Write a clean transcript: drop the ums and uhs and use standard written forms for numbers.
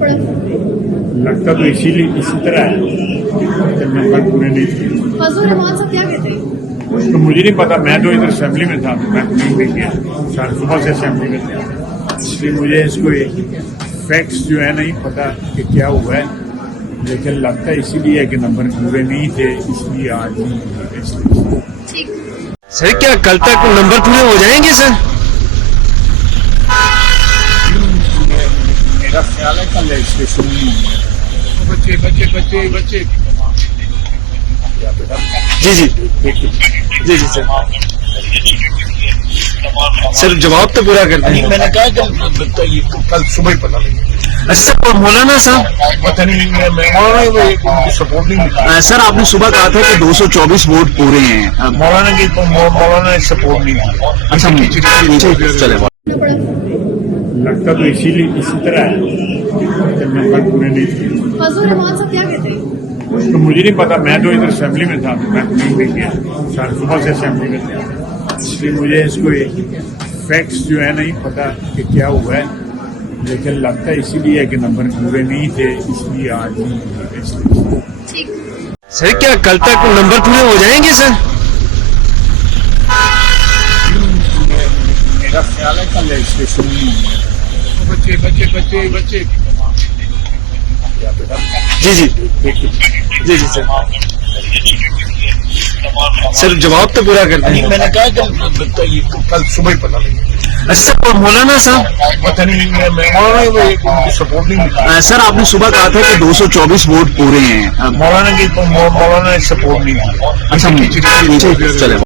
کرنا پڑا؟ لگتا تو اسی طرح ہے کہ نمبر پورے نہیں تھے. فضل الرحمان صاحب کیا کہتے ہیں؟ اس کو مجھے نہیں پتا، میں تو ادھر اسمبلی میں تھا، میں نہیں گیا، صبح سے اسمبلی میں تھا، اس لیے مجھے اس کو فیکٹس جو ہے نہیں پتا کہ کیا ہوا ہے، لیکن لگتا ہے اسی لیے کہ نمبر پورے نہیں تھے، اس لیے آج نہیں. ٹھیک. سر کیا کل تک نمبر پورے ہو جائیں گے سر؟ میرا خیال ہے کل رجسٹریشن بچے بچے بچے بچے. جی جی جی جی سر جواب تو پورا کرتے ہیں. میں نے کہا کہ کل صبح ہی پتا لگے. اچھا اور مولانا صاحب پتہ نہیں میں سپورٹ نہیں ملا. سر آپ نے صبح کہا تھا کہ 224 ووٹ پورے ہیں. مولانا نے سپورٹ نہیں کیا. اچھا چلے کرنا پڑا؟ لگتا تو اسی طرح ہے کہ نمبر پورے نہیں تھے. فضل الرحمان صاحب کیا کہتے ہیں؟ اس کو مجھے نہیں پتا، میں تو ادھر اسمبلی میں تھا، میں نہیں گیا، صبح سے اسمبلی میں تھا، اس لیے مجھے اس کو فیکٹس جو ہے نہیں پتا کہ کیا ہوا ہے، لیکن لگتا ہے اسی لیے کہ نمبر پورے نہیں تھے، اس لیے آج نہیں. ٹھیک. سر کیا کل تک نمبر پورے ہو جائیں گے سر؟ میرا خیال ہے کل رجسٹریشن بچے بچے بچے بچے. جی جی جی جی سر جواب تو پورا کرتے ہیں. میں نے کہا کہ کل صبح ہی پتا لگے. اچھا اور مولانا صاحب پتہ نہیں میں سپورٹ نہیں ملا. سر آپ نے صبح کہا تھا کہ 224 ووٹ پورے ہیں. مولانا نے سپورٹ نہیں کیا. اچھا چلے